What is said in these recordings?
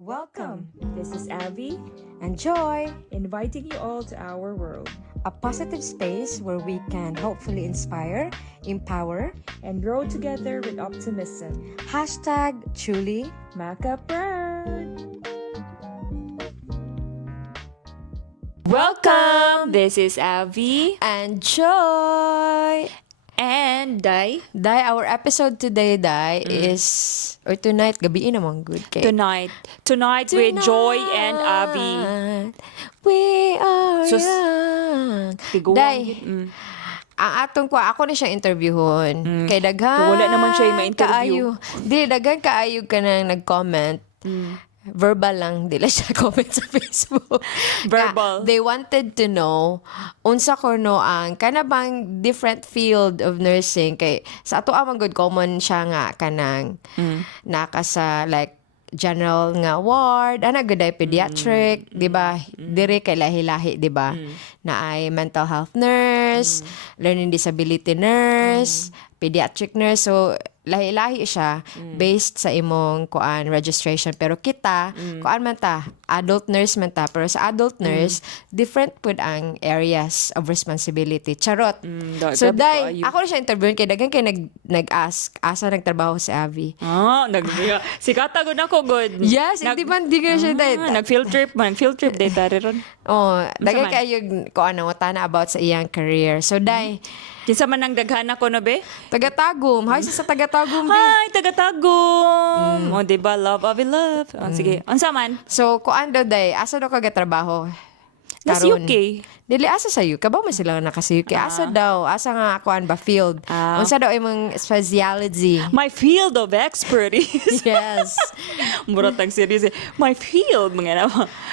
Welcome. This is Abby, and Joy, inviting you all to our world a positive space where we can hopefully inspire, empower, and grow together with optimism. hashtag truly. Maka Proud. Welcome! This is Avi And Joy. and Dai. Dai, our episode today, Dai, is, or tonight, gabi naman good kay. Tonight with Joy and Avi. We are Sus. young. Tiguan Dai, yun. ang atong ako na siyang interviewon. Kay daghan. Wala naman siya yung ma-interview. Daghan kaayog ka nang nag-comment. Verbal lang, dila siya comment sa Facebook. Verbal. They wanted to know, unsa ko no ang kanabang different field of nursing. Kay sa ato amang good common siya nga kanang naka sa like general nga ward, ana good ay pediatric, di ba? Dire kay lahi-lahi, di ba? Na ay mental health nurse, learning disability nurse, pediatric nurse. So lahi-lahi siya based sa imong kuan registration, pero kita kuan man ta adult nurse man ta, pero sa adult nurse different pud ang areas of responsibility. Charot. So grabe dai kaayo. ako na siya interviewin kay daghan kay nag-ask asa nagtrabaho si Avi. Si Kata good ako good. Yes, hindi man di ka siya dai. Nag-field trip day tari ron. Oh, daghan man? kayo kuan ang utana about sa iyang career. So dai Kinsa man ang daghan ako no be? taga-tagum, hay sa taga-tagum bi. Hi, taga-Tagum. O, diba? Love, Avi, love. Sige. Unsa man? So kuan daw dai asa daw ka trabaho? Nas Karon. UK. Dili asa sa UK ba man sila naka sa UK? Asa daw? Asa nga kuan ba field? Unsa daw imong specialty? My field of expertise. Yes. Murag tag series eh. My field mga na.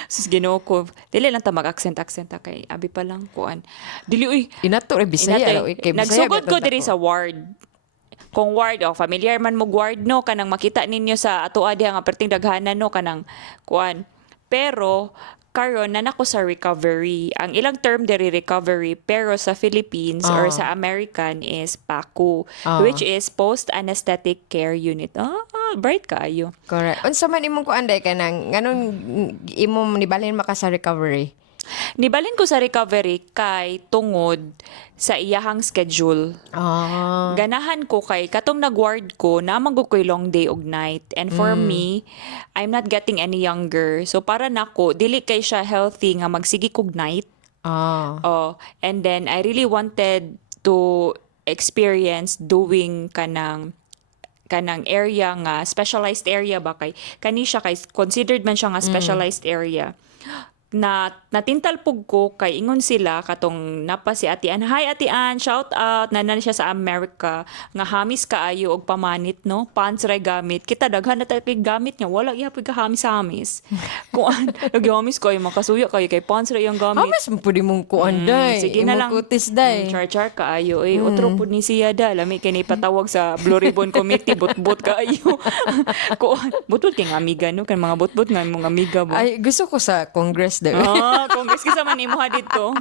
Sus Ginoo ko. Dili lang ta mag-accent ta kay abi pa lang kuan. Dili uy. Inato ra Bisaya Inatay, raw kay Bisaya. nagsugod ko diri sa ward. Kung ward familiar man mo ward no kanang makita ninyo sa ato adi ang aperting daghanan no kanang kuan. Pero karon na nako sa recovery. Ang ilang term diri recovery pero sa Philippines or sa American is PACU, which is post anesthetic care unit. Bright kaayo. Correct. Unsa man imong kuan dai kanang nganon imong nibalhin maka sa recovery? Nibalin ko sa recovery kay tungod sa iyahang schedule. Ganahan ko kay katong nag-ward ko namang ko'y long day og night, and for me I'm not getting any younger, so para nako dili kay siya healthy nga magsigi kog night. And then I really wanted to experience doing kanang area nga specialized area ba kay kani siya kay considered man siya nga specialized area. Natintal pug ko kay ingon sila katong napa si Ate Ann. Hi Ate Ann, shout out na siya sa America nga hamis kaayo og pamanit no. Pants ray gamit. Kita daghan na tayo kay gamit nga wala iya pud ka hamis. Kuan naghamis ko ay makasuya kayo kay pants ray ang gamit. Hamas mo pudi mong kuan dai. Sige na lang. Kutis dai. Char kaayo. Otro pud ni siya da. Lami kay ni patawag sa Blue Ribbon Committee bot kaayo. Kuan butbot kay nga amiga no kan mga botbot nga mga amiga mo. Ay gusto ko sa Congress dai. Congress kisa man imo ha dito.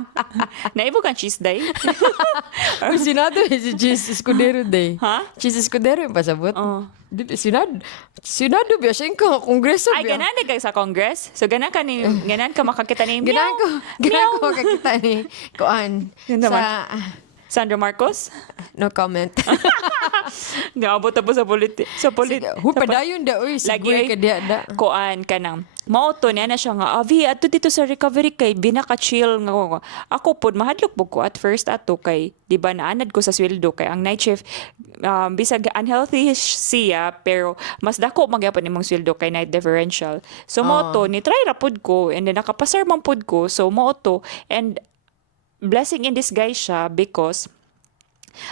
Naibo kan cheese day. Ang sinado si Cheese Escudero day. Ha? Cheese Escudero yung pasabot. Sinado biya siya ka Kongreso Ay biya. ganan kay sa Congress. So ganan ka makakita ni Ganahan ko makakita ni kuan Ganda sa Sandra Marcos. no comment. Gaabot tapos sa Hu padayon da oy siguro ka diya da. Kuan kanang mauto niya na siya nga avi ato dito sa recovery kay binaka-chill nga ako pod mahadlok pud ko at first ato kay di ba naanad ko sa sweldo kay ang night shift bisag unhealthy siya pero mas dako magyapon imong sweldo kay night differential. So mauto ni try ra pud ko and then nakapasar man pud ko, so mauto and blessing in disguise siya because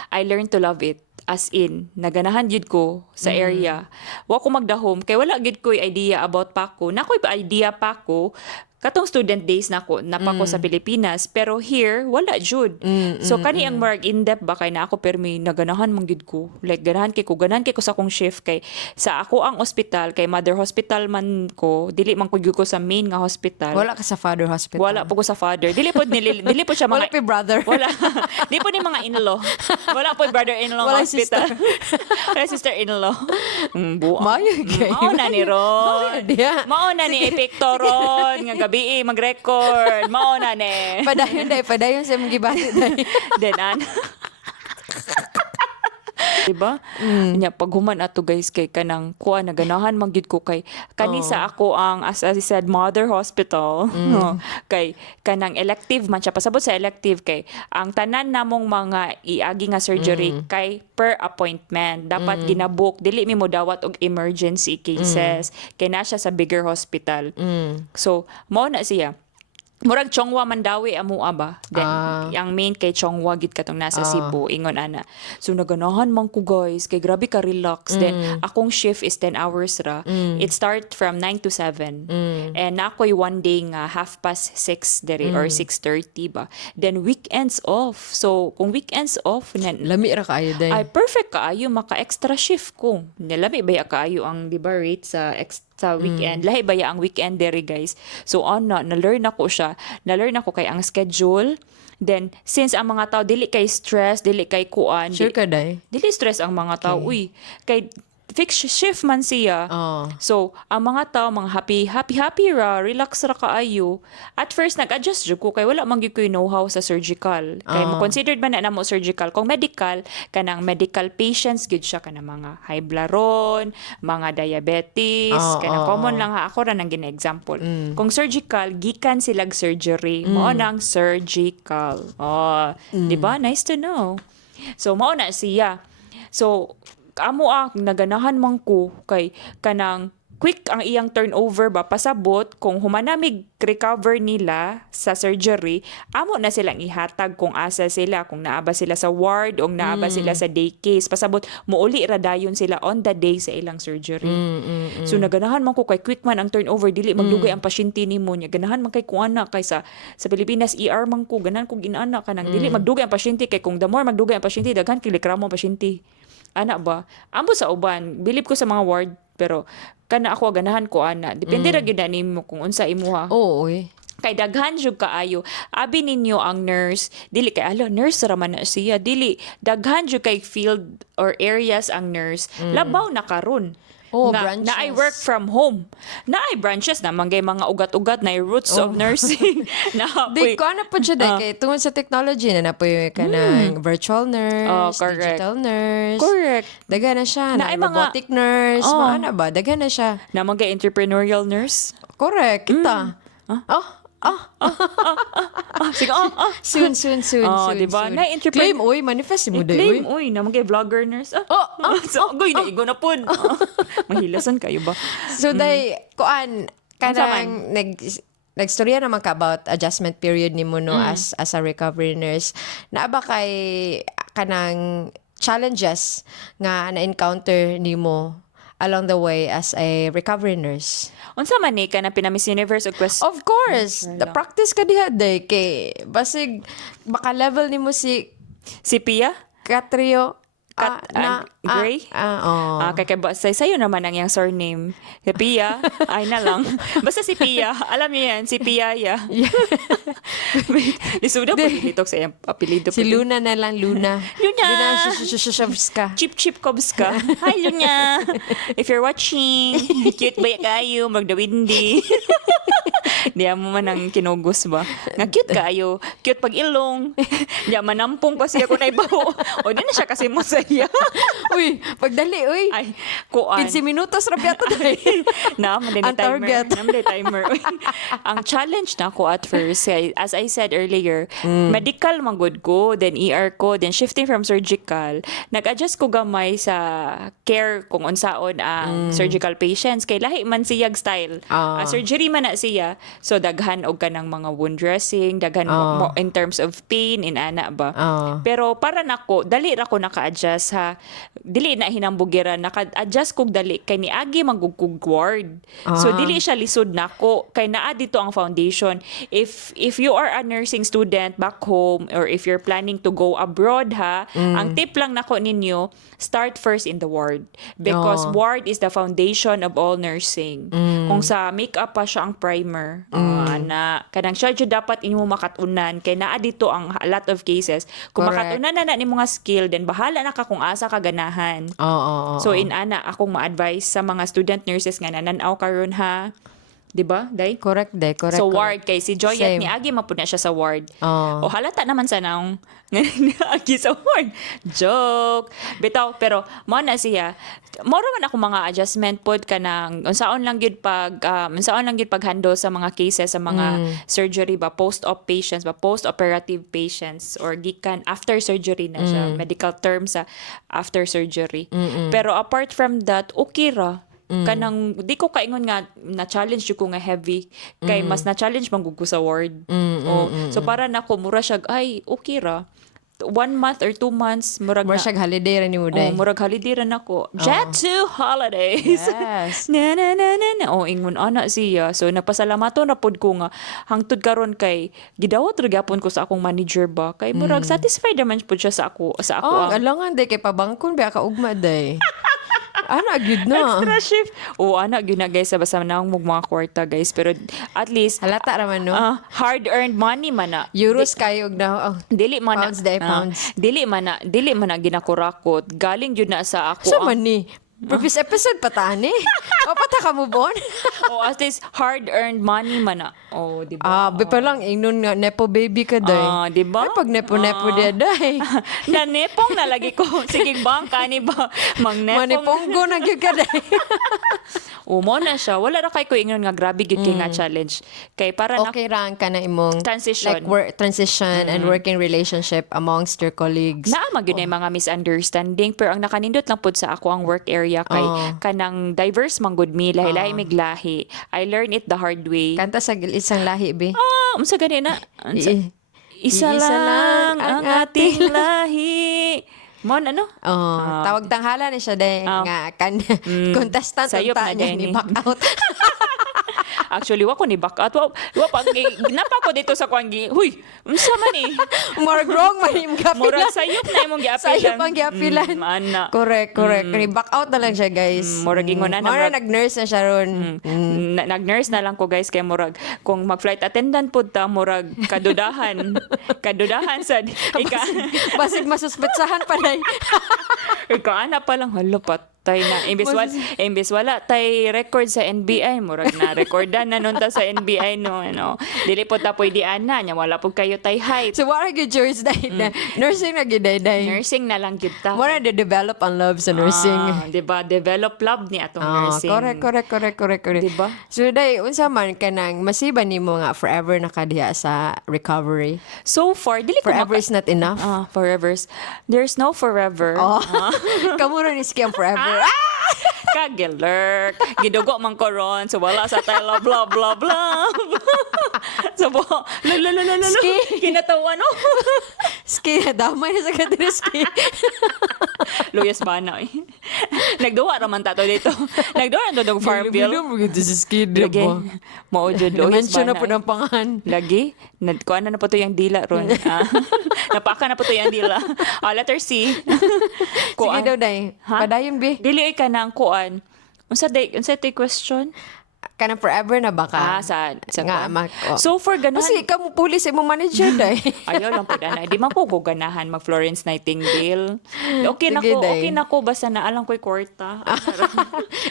I learned to love it. As in, naganahan jud ko sa area. Wa ko magdahom kay wala gid ko'y idea about PACU. Nako'y idea PACU katong student days napa ko sa Pilipinas, pero here wala jud. So kani ang mark in depth ba kay na ako permi naganahan man gid ko. Like ganahan kay ko sa akong shift kay sa ako ang ospital kay Mother Hospital man ko, dili man ko gyud ko sa main nga hospital. Wala ka sa Father Hospital. Wala po ko sa father. Dili po siya mga Wala pa brother. Wala. Di po ni mga in-law. Wala po brother-in-law Wala nga hospital. Wala sister-in-law. Mayo gay. Mao na ni Ron. Mayo diya. Mao na ni Epicto Ron. Nga gabi mag-record. Mao na ni. Padayon sa mga gibati dai. Denan. Diba? Nya pag human ato guys kay kanang kuha naganahan manggid ko kay kanisa ako ang as I said Mother Hospital. No? Kay kanang elective man siya pasabot sa elective kay ang tanan namong mga iagi nga surgery kay per appointment dapat ginabook dili mi mo dawat og emergency cases kay na siya sa bigger hospital. So mao na siya. Murag Chongwa Mandawi amua ba? Then, ang main kay Chongwa gid katong nasa Cebu, ingon ana. So naganahan man ko guys, kay grabe ka relax. Then akong shift is 10 hours ra. It start from 9 to 7. And nakoy one day nga 6:30 dere or 6:30 ba. Then weekends off. So kung weekends off, Lami ra kaayo dai. ay perfect kaayo maka extra shift ko. Nalami ba kaayo ang di ba rate sa weekend. Lahi baya ang weekend dere guys. So na-learn ako siya. Na-learn ako kay ang schedule. Then since ang mga tao dili kay stress, dili kay kuan. Sure ka dai. Dili stress ang mga tao. Uy, kay fixed shift man siya. So, ang mga tao, mga happy ra, relax ra kaayo. At first, nag-adjust jud ko kay wala man gyud ko know-how sa surgical. Kay mo considered man na mo surgical. Kung medical, kanang medical patients gid siya kanang mga high blood, mga diabetes, kanang common lang ha ako ra nang gina-example. Kung surgical, gikan silag surgery. Mao nang surgical. Di ba? Nice to know. So, mao na siya. So, amo naganahan man ko kay kanang quick ang iyang turnover ba pasabot kung humanamig recover nila sa surgery amo na silang ihatag kung asa sila kung naaba sila sa ward o naaba sila sa day case pasabot muuli ra dayon sila on the day sa ilang surgery. So naganahan man ko kay quick man ang turnover dili magdugay ang pasyente nimo nya ganahan man kay kuana kay sa Pilipinas ER man ko ganahan ko ginana kanang dili magdugay ang pasyente kay kung the more magdugay ang pasyente daghan kay likramo ang pasyente. Ana ba? Amo sa uban, bilib ko sa mga ward, pero kana ako ganahan ko ana. Depende ra gyud nimo kung unsa imuha. Oo, oy. Kay daghan jud kaayo. Abi ninyo ang nurse, dili kay nurse ra man na siya, dili daghan jud kay field or areas ang nurse. Labaw na karon. Branches. Na I work from home. Na I branches na manggay mga ugat-ugat na roots of nursing. Na Di ko na po siya dahil kay tungod sa technology na napoy ka ng virtual nurse, correct. digital nurse. Correct. Daga na siya. Na Na ay mga- robotic nurse. Mga ano ba? Daga na siya. na manggay entrepreneurial nurse. Correct. Kita. Sige, Soon. diba? soon. Na entrepreneur. Claim, uy. Manifest mo dahil, Claim, uy. na mga vlogger nurse. So, goy na, igo na po. Mahilasan kayo ba? So, dahil, kuan, kanang, nagstorya naman ka about adjustment period ni mo no as a recovery nurse. Naaba kay kanang challenges nga na-encounter ni mo along the way as a recovery nurse? Unsa man ni ka na pinamiss Universe o quest? Of course, the practice ka diha day kay basig baka level ni mo si Si Pia? Katrio Gray? Kay sayo naman ang yung surname. Si Pia, ay na lang. Basta si Pia, alam niyo yan, si Pia, ya. Lisuda po dito sa iyang apelido. Si Luna na lang, Luna. Luna! Shushavska. Chip Cobs ka. Hi, Luna! If you're watching, cute ba kayo? Magdawindi. Di mo man ang kinugos ba? Nga cute kayo. Cute pag ilong. Di manampong pa siya kung naibaho. O di na siya kasi mo sa iya. Uy, pagdali, uy. Ay, kuan. 15 minutos rabiato dahil. Ang target. timer. Ang challenge na ko at first, as I said earlier, medical man good ko, then ER ko, then shifting from surgical. Nag-adjust ko gamay sa care kung unsaon ang surgical patients. Kay lahi man siyag style. Surgery man na siya. So daghan og kanang mga wound dressing, daghan mo in terms of pain inana ba. Pero para nako dali ra ko naka-adjust ha. Dili na hinambugiran naka-adjust kog dali kay niagi magugkog ward. So dili siya lisod nako kay naa dito ang foundation. If you are a nursing student back home or if you're planning to go abroad ha, ang tip lang nako ninyo, start first in the ward because ward is the foundation of all nursing. Kung sa makeup pa siya ang primer, na kanang siya jud dapat inyo makatunan kay naa dito ang a lot of cases. Kung Correct. makatunan na ni mga skill then bahala na ka kung asa ka ganahan. So in ana akong ma-advise sa mga student nurses nga nananaw karon ha. 'Di ba? Day? Correct, day. Correct. So correct. ward kay si Joyet Same. ni agi mapud na siya sa ward. Oh. O halata naman sa naong agi sa ward. Joke. Bitaw pero mo na siya. Moro man ako mga adjustment pod kanang unsaon lang gyud pag handle sa mga cases sa mga surgery ba post-op patients ba post-operative patients or gikan after surgery na siya medical term sa after surgery. Pero apart from that okay ra. Kanang di ko kaingon nga na challenge ko nga heavy kay mas na challenge man gud ko sa ward. So para nako mura siya ay okay ra. 1 month or 2 months murag More siya holiday rin ni mo, day. murag holiday ran ako. Jet to holidays. Yes. na. Ingon ana siya. So napasalamaton na pod ko nga hangtod karon kay gidawat ra gyapon ko sa akong manager ba kay murag satisfied naman pod siya sa ako Oh, ang alangan, day. Kay pabangkon, ba ka ugma, day. Ana, good na. extra shift. O anak gyud na guys sa basta nang mga kwarta guys pero at least Halata raman, no? hard earned money man na. Euros kayo na. Oh. Dili man Pounds, day, pounds. Dili man na ginakurakot. Galing jud na sa ako So man ni. Previous episode pa tani. O pata ka mo bon. o at least hard earned money man na. O di ba? Ba pa lang ingnon nga nepo baby ka, day. Di ba? Ay, pag nepo dia, day. Nanepong na lagi ko. Sige bang kani ba? Mangnepong. Maniponggo na gyud ka, day. Umo na siya. Wala ra kay ko ingon nga grabe gid kay nga challenge. Kay para na Okay rang ka na imong Transition. like transition and working relationship amongst your colleagues. naa magyud na yung mga misunderstanding pero ang nakanindot lang pud sa ako ang work area kay kanang diverse man gud mi lahi-lahi miglahi. I learned it the hard way. Kanta sa isang lahi, be. Unsa gani na? I- Isa lang ang ating lahi. Mon ano? Tawag tanghala ni siya, day. Nga contestant Sayop unta na niya din ni eh. back out. Actually, wa ko ni back out. Wa pa napa ko dito sa kwangi. Huy, unsa man eh. More wrong man yung Murag gapilan. sayop na imong giapilan. Sayop ang giapilan. Ana. Correct. Ni back out na lang siya, guys. Murag ingon na Mara nag-nurse na siya ron. Nag-nurse na lang ko guys kay murag kung mag-flight attendant pud ta murag kadudahan sa Basig masuspetsahan pa day. ika ana pa lang halo patay na imbes wala tay record sa NBI murag na recordan na nun ta sa NBI no ano dili po ta pwede ana nya wala pud kayo tay height. So what are good yours day na nursing na gid day. Nursing na lang kita. Mara de develop ang love sa nursing. Di ba? Develop love ni atong nursing. Correct. Diba? So day unsa man kanang masiba nimo nga forever nakadiha sa recovery. So far, dili ko Forever is not enough. forevers. There's no forever. Kamu ron is kiyang forever. Kagelurk. Gidugo man ko ron. So wala sa tayo blah blah blah. So bo, Ski. kinatawa no. Ski, damay na sa kadiri ski. Luyas ba na eh. Nagduwa raman tato dito. Nagduwa na dog farm bill. Bilo mo gito sa ski, Lagi. diba? Mao jud luyas Dimension ba na po ng pangan. Lagi? Kuan na po to yung dila ron. Napaka na po to yung dila. Letter C. Sige daw, day. Ha? Padayon, be. Dili ka nang kuan. Unsa tay question? Kanang forever na ba ka? Sa Nga, kuan. oh. So for ganahan. Kasi ikaw mo pulis mo manager, day. Ayaw lang po na. Di man ko ganahan mag Florence Nightingale. Okay na Sige, ko, day. okay na ko basta na alam ko'y kwarta.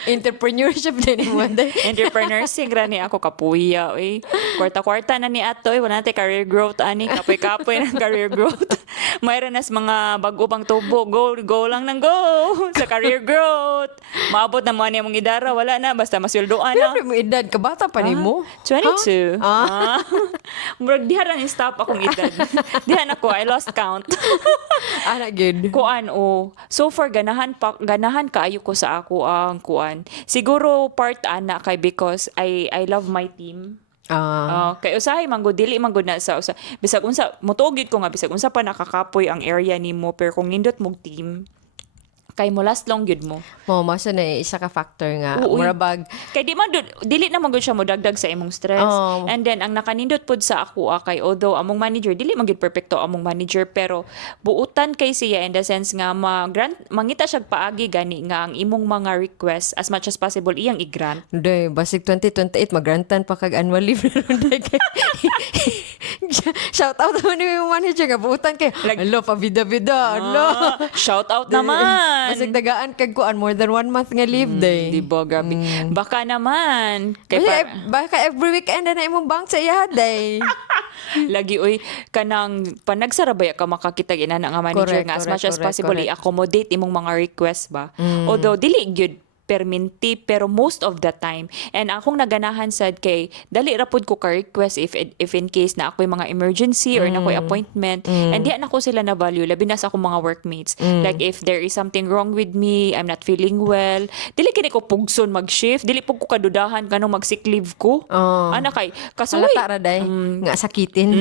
Entrepreneurship din mo, day. Entrepreneurship rani ako kapuya oy. Kwarta-kwarta na ni ato oy wala tay career growth ani kapoy-kapoy ng career growth. Mayroon nas mga bago pang tubo go lang nang go sa career growth. Maabot na mo ani mong idara wala na basta masweldoan na. Pero mo edad, kabata pa ni mo. 22. Murag diha ra ni stop akong edad. Diha na ko I lost count. Ana, good. Kuan so far ganahan kaayo ko sa ako ang kuan siguro part ana kay because I love my team Kay usahay manggod dili manggod na sa usa bisag unsa motugid ko nga bisag unsa pa nakakapoy ang area nimo pero kung nindot mog team kay mo last long gyud mo. Masa na isa ka factor nga. Uy. Murabag, Kay di man dili na magud siya mo dagdag sa imong stress. Oh. And then ang nakanindot pod sa ako kay although among manager dili man gyud perpekto among manager pero buutan kay siya in the sense nga mangita siya paagi gani nga ang imong mga request as much as possible iyang i-grant. day, basig 2028, magrantan pa kag annual leave na ron, day. Shout out naman ni yung manager nga, buutan kay, alo, pabida-bida, alo. Shout out naman. Basig dagaan kag kuan, more than 1 month nga leave, day. Di ba, grabe. Baka naman. Kay Baka every weekend na imong bank sa iya, day. lagi oy kanang panagsarabaya ka makakita ina nga manager Correct, nga as much as correct, possible correct. i-accommodate imong mga request ba. Although dili gyud perminti pero most of the time and akong naganahan sad kay dali ra pud ko ka request if in case na ako'y mga emergency or na ako'y appointment and di na ko sila na value labi na sa akong mga workmates like if there is something wrong with me, I'm not feeling well, dili kini ko pugson mag-shift, dili pug ko kadudahan kanang mag-sick leave ko. Ana kay kasuway Halata ra, day. Nga sakitin.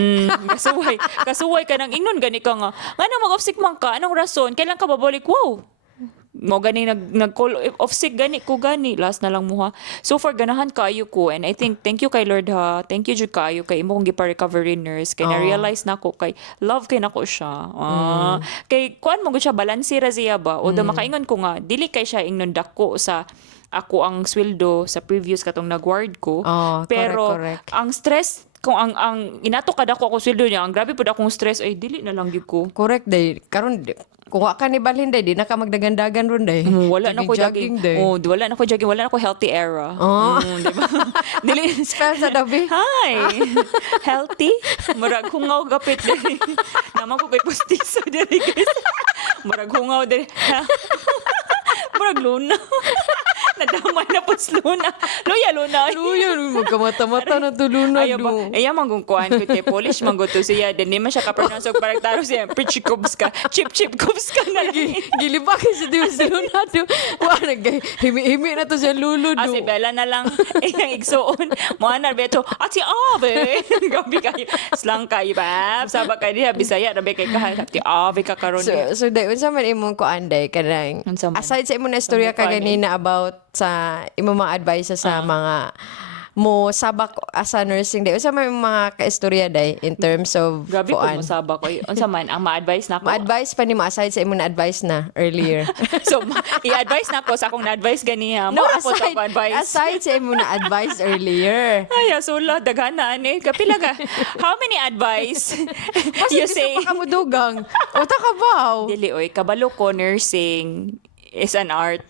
kasuway ka nang ingnon gani ka nga ngano mag-off sick man ka anong rason kailan ka babalik mo gani nag-call off sick gani ko gani last na lang mo ha so far ganahan kaayo ko and I think thank you kay Lord ha thank you jud kaayo kay imo kong gipa-recovery nurse kay na-realize nako kay love kay nako siya kay kuan mo gud siya balanse ra siya ba o makaingon ko nga dili kay siya ingnon dako sa ako ang sweldo sa previous katong nag-ward ko pero correct. ang stress kung ang inato kada ko sweldo niya ang grabe pud akong stress ay dili na lang gyud ko. Correct, day. Karon kung wa ka ni balhin, day, di na ka magdagandagan ron, day. Wala na ko jogging. day. Wala na ko jogging, wala na ko healthy era. Diba? Dili Spell sa dabi. Hi. Healthy? Murag hungaw gapit diri. Naman ko kay pustiso diri guys. Murag hungaw diri. Murag luna. Nadamay na po luna. Luna. Luya, magkamata-mata na to, Luna. Ayaw ba? Ayaw manggong kuhan ko te Polish manggo to siya. Then di man siya ka-pronounce og parang taro siya. Chip-chip kubs ka na lang. Gilibak si Dios si Luna. Wala, himi-himi na to siya, Lulu. Si Bella na lang iyang igsuon. Moana beto, Ati Ave. Gabi kayo. Slang kayo ba? Sabak kayo diha Bisaya rabi kay ka. Ati Ave ka karon. So day, unsa man imong kuan, day, kanang, Unsa man? aside sa imong na istorya ka Ano, ganina about sa imong mga advice sa mga mo sabak as a nursing, day, unsa man imong mga kaistorya, day, in terms of Grabe ko kuan. masaba ko. Unsa man ang ma-advise na ako? Ma-advise pa nimo aside sa imong na-advise na earlier. So, i-advise na ko sa akong na-advise ganiya. No, Mura po sa akong advice. aside sa imong na-advise earlier. Ay, asula, daghanan eh. Kapila ka. How many advice? You say, Pa ka mo dugang. Uta ka ba? dili oy, kabalo ko nursing is an art.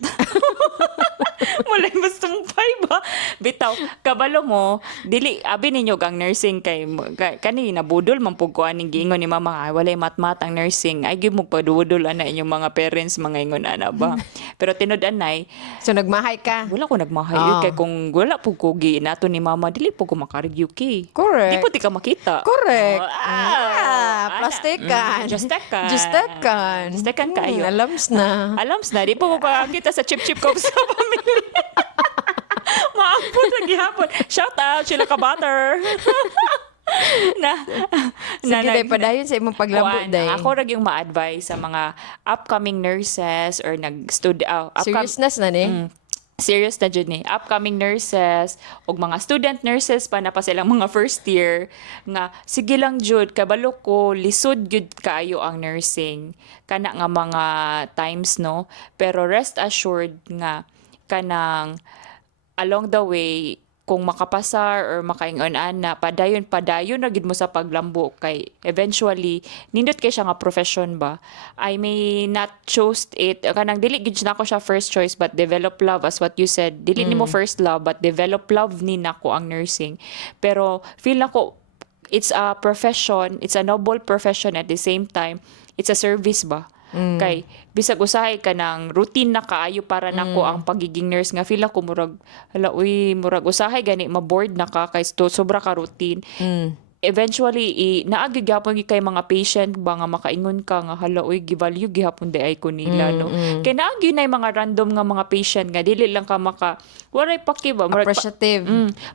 Mulay mas tumpay ba? Bitaw, kabalo mo, dili, abi ninyo gang nursing kay, kani nabudol man pug ko aning giingon ni mama, ay walay matmat ang nursing. Ay, gyud mo padudol ana inyong mga parents, mga ingon ana ba? Pero tinud-anay, So nagmahay ka. wala ko nagmahay. Kay kung wala po ko nato ni mama, dili po ko makareview kay. Correct. Di po ti ka makita. Correct. Ana. Plastikan. Just tekan. Just tekan. Just tekan kayo. Alams na. Alams na, di po ko kakita sa chip-chip ko sa pamilya. Maapot lagi hapon. Shout out, sila ka butter. Sige, day, padayon sa imong paglambot, day. Ako rag yung ma-advise sa mga upcoming nurses or Seriousness na ni. serious na dyan upcoming nurses o mga student nurses pa na pa silang mga first year nga sige lang jud kabalo ko lisod jud kaayo ang nursing kana nga mga times no pero rest assured nga kanang along the way kung makapasar or makaingon-an na padayon na gid mo sa paglambo kay eventually nindot kay siya nga profession ba I may not choose it kanang dili gid na ko siya first choice but develop love as what you said dili nimo first love but develop love ni nako ang nursing pero feel nako it's a profession it's a noble profession at the same time it's a service ba kay bisag usahay ka ng routine na kaayo para nako ang pagiging nurse nga feel ako murag usahay gani ma-bored na ka kay sobra ka routine eventually naagid gyapon kay mga patient ba nga makaingon ka nga hala oy givalue gihapon di ay ko nila no. Kay naagi na mga random nga mga patient nga dili lang ka maka walay pakiba Appreciative.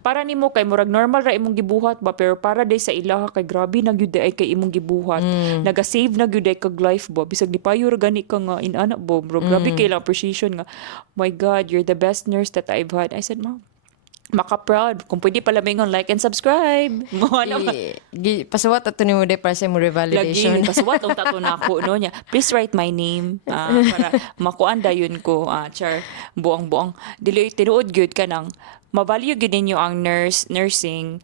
para nimo kay murag normal ra imong gibuhat ba pero para day sa ilaha kay grabe na gyud ay kay imong gibuhat. Naga-save na gyud ay kag life ba bisag di payo ra gani ka nga inana bo bro grabe kay lang appreciation nga my god you're the best nurse that I've had. I said ma'am maka-proud. Kung pwede pala mingon, like and subscribe. Mo ano ba? Pasawat ato ni mo day para sa mo revalidation. Lagi, pasawat ang tato na ako, no niya. Please write my name. Para makuan dayon ko. Char, buang-buang. Dili, tinuod gyud ka nang mabalyo gyud ninyo ang nursing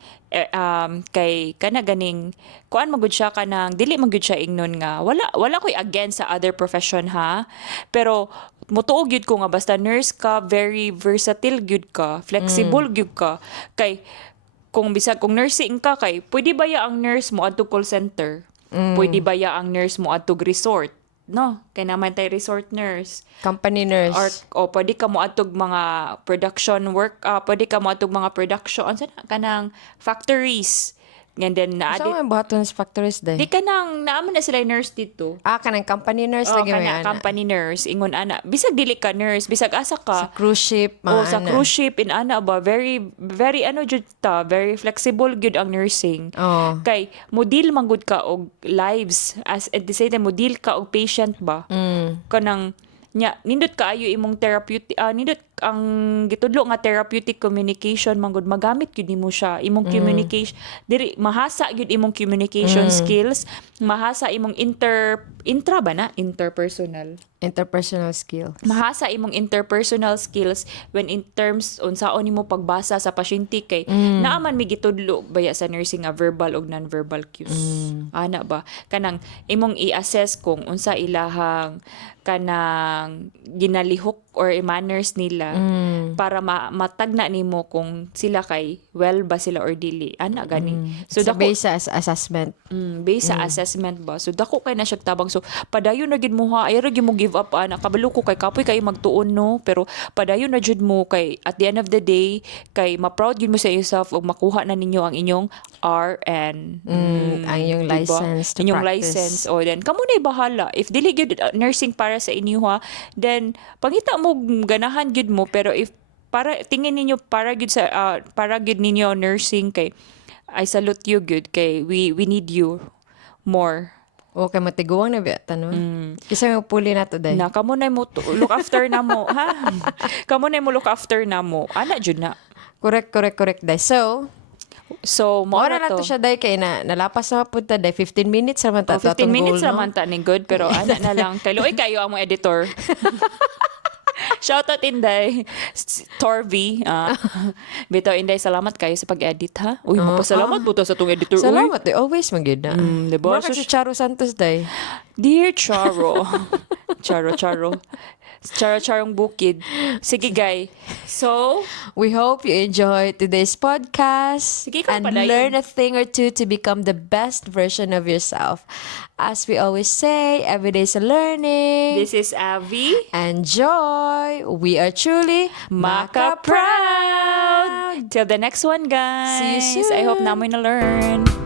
kay kana ganing kuan magud siya kanang dili magud siya ingnon nga wala koy against sa other profession ha pero motuog gyud ko nga basta nurse ka very versatile gyud ka flexible gyud ka kay kung bisag kung nursing ka kay pwede ba ya ang nurse mo adto call center pwede ba ya ang nurse mo adto resort no kay naman tay resort nurse Company nurse. or pwede ka mo atog mga production work pwede ka mo atog mga production ano na kanang factories and then na So, may buhaton sa factories day. di kanang naaman na sila nurse dito Kanang company nurse lagi may kana ana. company nurse ingon ana bisag dili ka nurse bisag asa Sa ka cruise ship, sa cruise ship in ana ba very very ano jud ta very flexible gyud ang nursing Oh. kay mo deal man gud ka og lives as at the same time mo deal ka og patient ba kanang nya nindot kaayo imong therapeutic nindot ang gitudlo nga therapeutic communication man gud magamit gyud nimo siya imong communication diri mahasa gyud imong communication skills mahasa imong intra ba na interpersonal skills. mahasa imong interpersonal skills when in terms unsaon nimo pagbasa sa pasyente kay naaman mi gitudlo baya sa nursing nga verbal ug non-verbal cues ana ba kanang imong i-assess kung unsa ilahang kanang ginalihok or manners nila para matagna nimo kung sila kay well ba sila or dili ana gani So, based sa assessment. based sa assessment ba so dako kay na siya tabang so padayon na gid mo ha ay ra gyud mo give up ana kabalo ko kay kapoy kay magtuon no pero padayon na jud mo kay at the end of the day kay ma-proud gyud mo sa yourself ug makuha na ninyo ang inyong RN Ang inyong license to inyong practice. license o then kamo na bahala if dili gyud nursing para sa inyo ha then pangita mo ganahan gyud mo pero if para tingin ninyo para gyud sa para gyud ninyo nursing kay I salute you good kay we need you more. Okay, matiguang na biya tanong. Kasi may puli na to day. Na kamo na mo look after na mo ha. Kamo na mo look after na mo. Ana jud na. Correct day. So, mo Mora na to siya day kay nalapas na punta day 15 minutes naman ta 15 minutes goal, no? naman ta ning good pero ana na lang kay luoy kayo ang mo editor. Shout out Inday. Torvi. Bitaw Inday, salamat kayo sa pag-edit ha. Uy, magpasalamat po sa tong editor. Salamat day. Always magid na. Diba? Mura ka si Charo Santos day. Dear Charo. Charong bukid. Sige, guy. So, We hope you enjoyed today's podcast Sige, ikaw and pala yun. learn a thing or two to become the best version of yourself. As we always say, every day is a learning. this is Avi. and joy. We are truly Maka Proud! Till the next one, guys. See you soon. I hope namin na learn.